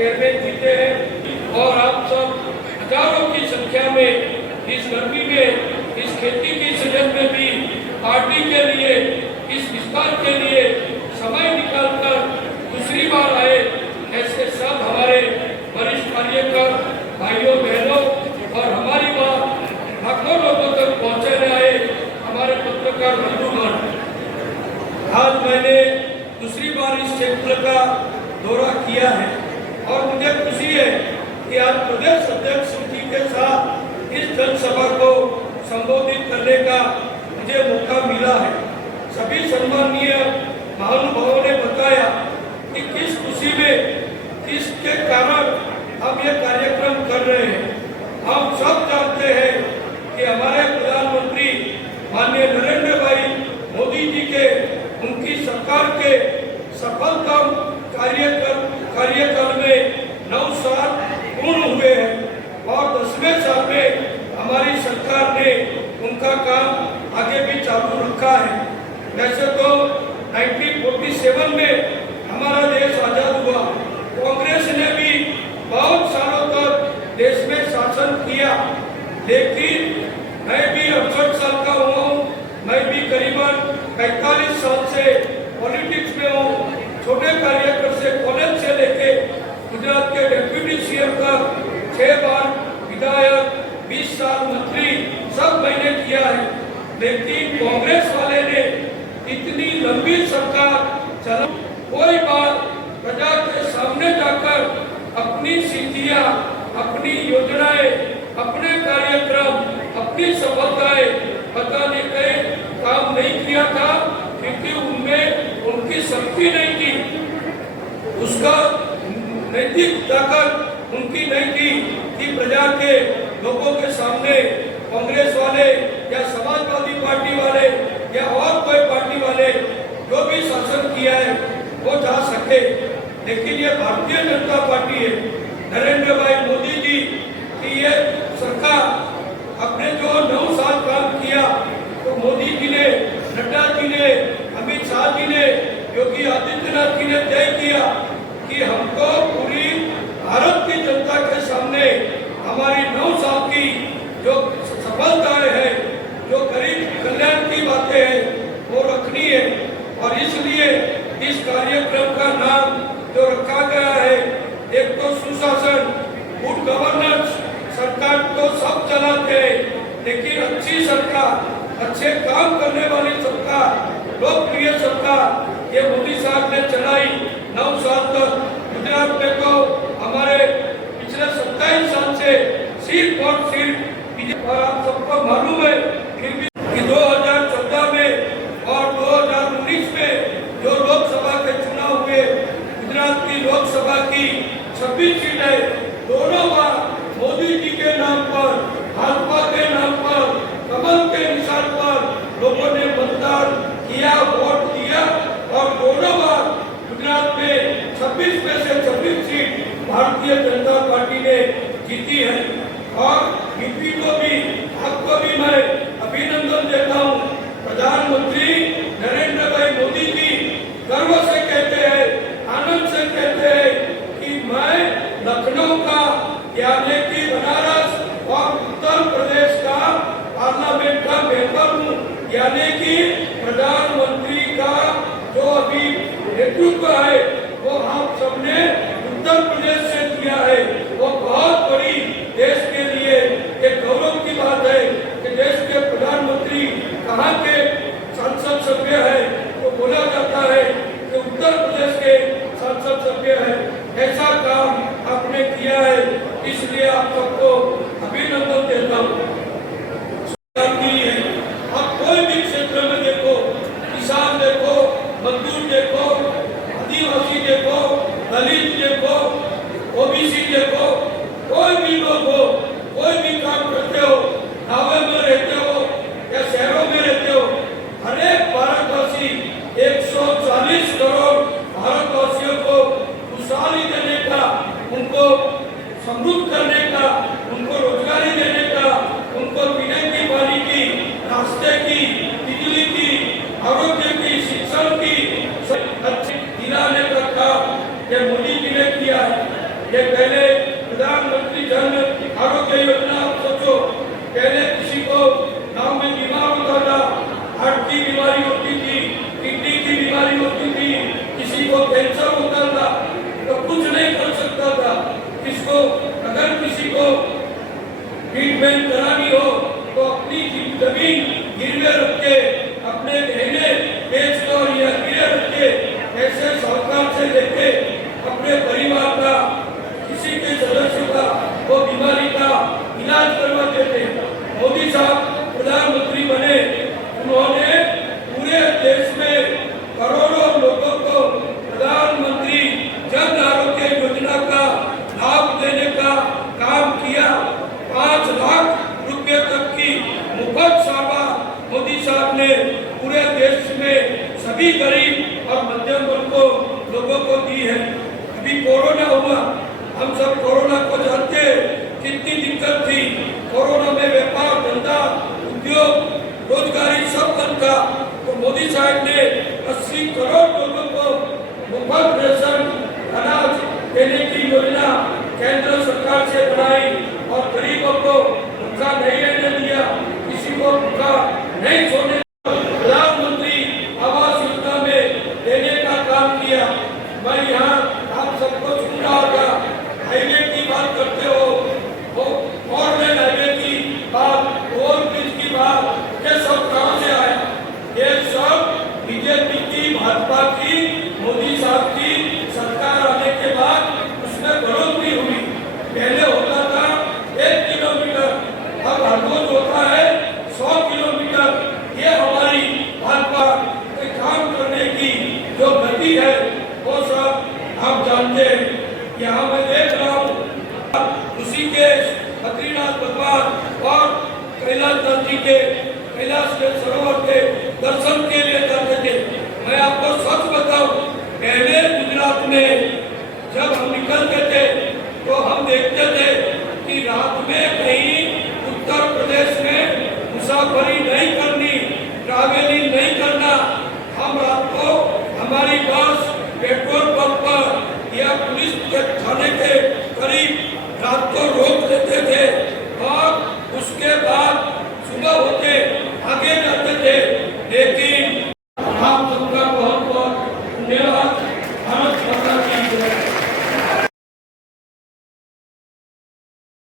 Chairman जीते हैं और आप सब हजारों की संख्या में इस गर्मी में, इस खेती की सीजन में भी पार्टी के लिए, इस विस्तार के लिए समय निकालकर दूसरी बार आए। ऐसे सब हमारे वरिष्ठ कार्यकर भाइयों बहनों और हमारी बात लाखों लोगों तक पहुंचाने आए हमारे पत्रकार बंधुगण, आज मैंने दूसरी बार इस क्षेत्र का दौरा किया है और मुझे खुशी है कि आज प्रदेश अध्यक्ष जी के साथ इस जनसभा को संबोधित करने का मुझे मौका मिला है। सभी सम्माननीय महानुभावों ने बताया कि किस खुशी में, किसके कारण हम ये कार्यक्रम कर रहे हैं। हम सब जानते हैं कि हमारे प्रधानमंत्री माननीय नरेंद्र भाई मोदी जी के, उनकी सरकार के सफलतम कार्यकाल में 9 साल पूर्ण हुए हैं और 10वें साल में हमारी सरकार ने उनका काम आगे भी चालू रखा है। वैसे तो 1947 में हमारा देश आजाद हुआ, कांग्रेस ने भी बहुत सालों तक देश में शासन किया, लेकिन मैं भी 68 साल का हुआ हूँ, मैं भी करीबन 45 साल से पॉलिटिक्स में हूँ। छोटे कार्यकर से कॉलेज से लेके गुजरात के डिप्टी सीएम का 6 बार विधायक, 20 साल मंत्री, सब मैंने किया है। लेकिन कांग्रेस वाले ने इतनी लंबी सरकार चला, कोई बात प्रजा के सामने जाकर अपनी सिद्धियां, अपनी योजनाएं, अपने कार्यक्रम, अपनी सफलताएं बताने के काम नहीं किया था, क्योंकि उनमें उनकी शक्ति नहीं थी, उसका नैतिक ताकत उनकी नहीं थी कि प्रजा के लोगों के सामने कांग्रेस वाले या समाजवादी पार्टी वाले या और कोई पार्टी वाले जो भी शासन किया है वो जा सके। लेकिन ये भारतीय जनता पार्टी है, नरेंद्र भाई मोदी जी की ये सरकार, अपने जो 9 साल काम किया, तो मोदी जी ने, नड्डा जी ने, अमित शाह जी ने, योगी आदित्यनाथ जी ने तय किया कि हमको पूरी भारत की जनता के सामने हमारी 9 साल की जो सफलताएं हैं, जो गरीब कल्याण की बातें हैं, वो रखनी है। और इसलिए इस कार्यक्रम का नाम जो रखा गया है, एक तो सुशासन, गुड गवर्नेंस, सरकार तो सब चलाते हैं, लेकिन अच्छी सरकार, अच्छे काम करने वाली सरकार, लोकप्रिय सरकार ये मोदी साहब ने चलाई 9 साल तक। गुजरात में तो हमारे पिछले 27 साल से सिर्फ और सिर्फ, और आप सबको मालूम है फिर भी कि 2014 में और 2019 में जो लोकसभा के चुनाव हुए, गुजरात की लोकसभा की 26 सीटें दोनों बार मोदी जी के नाम पर, भाजपा के नाम पर, कमल के निशान पर लोगों ने मतदान किया, वोट दिया और दोनों बार गुजरात में 26 में से 26 सीट भारतीय जनता पार्टी ने जीती है। और यूपी को भी, आपको भी मैं अभिनंदन देता हूँ। प्रधानमंत्री नरेंद्र भाई मोदी जी गर्व से कहते हैं, आनंद से कहते हैं कि मैं लखनऊ का, यानी कि बनारस और उत्तर प्रदेश का पार्लियामेंट का मेंबर हूँ, यानी कि प्रधानमंत्री का जो अभी नेतृत्व है वो आप सबने उत्तर प्रदेश से किया है। वो बहुत बड़ी देश के लिए एक गौरव की बात है कि देश के प्रधानमंत्री कहाँ के संसद सभ्य है, तो बोला जाता है कि उत्तर प्रदेश के संसद सभ्य है। ऐसा काम आपने किया है, इसलिए आप सबको अभिनंदन देता हूँ। आप कोई भी क्षेत्र में देखो, किसान देखो, मजदूर देखो, आदिवासी देखो, दलित देखो, ओबीसी देखो, कोई भी लोग हो, कोई भी काम करते हो, गाँव में रहते हो या शहरों में रहते हो, हर एक भारतवासी 140 करोड़ भारतवासियों को खुशहाली देने का, उनको समृद्ध करने का, उनको रोजगारी देने का, उनको पीने की पानी की, रास्ते की, बिजली की, आरोग्य की, शिक्षा की अच्छी दिलाने का काम ये मोदी जी ने किया है। ये पहले प्रधानमंत्री जन आरोग्य योजना, आप सोचो, पहले किसी को गांव में बीमार होता था, हार्ट की बीमारी होती थी, किडनी की बीमारी होती थी, किसी को कैंसर होता था, तो कुछ नहीं कर सकता था। किसको अगर किसी को ट्रीटमेंट करानी हो तो अपनी जमीन गिरवे रख के, अपने गहने बेच कर या गिरवे रख के ऐसे सरकार से लेके अपने परिवार का, किसी के सदस्य का वो बीमारी का इलाज करवाते थे। मोदी साहब प्रधानमंत्री बने, उन्होंने पूरे देश में करोड़ों लोगों को प्रधानमंत्री जन आरोग्य योजना का लाभ देने का काम किया। 5 लाख रुपए तक की मुफ्त सेवा मोदी साहब ने पूरे देश में सभी गरीब और मध्यम वर्ग को लोगों को दी है। अभी कोरोना हुआ, हम सब कोरोना को जानते हैं, कितनी दिक्कत थी। कोरोना में व्यापार धंधा उद्योग रोजगारी सब बंद था, तो मोदी साहब ने 80 करोड़ लोगों को मुफ्त राशन अनाज देने की योजना केंद्र सरकार से बनाई और गरीबों को भूखा नहीं रहने दिया, किसी को भूखा नहीं सोने। प्रधानमंत्री आवास योजना में देने का काम किया। मैं यहाँ आप सबको सुन रहा था, हाईवे की बात करते हो, और मैं हाईवे की बात, ओवर ब्रिज की बात, ये सब कहाँ से आया? ये सब बीजेपी की, भाजपा की, मोदी साहब की सरकार आने के बाद उसमें बढ़ोतरी हुई। पहले होता था 1 किलोमीटर, अब हर रोज होता है 100 किलोमीटर। ये हमारी भाजपा के काम करने की जो गति है वो सब आप जानते हैं। यहाँ मैं देख रहा हूँ ऋषिकेश, बद्रीनाथ भगवान और कैलाश नाथ जी के, कैलाश के सरोवर के दर्शन के लिए जाते थे। मैं आपको सच बताऊं, पहले गुजरात में जब हम निकलते थे तो हम देखते थे कि रात में कहीं उत्तर प्रदेश में मुसाफरी नहीं करनी, ट्रैवलिंग नहीं करना। हम रात को हमारी बस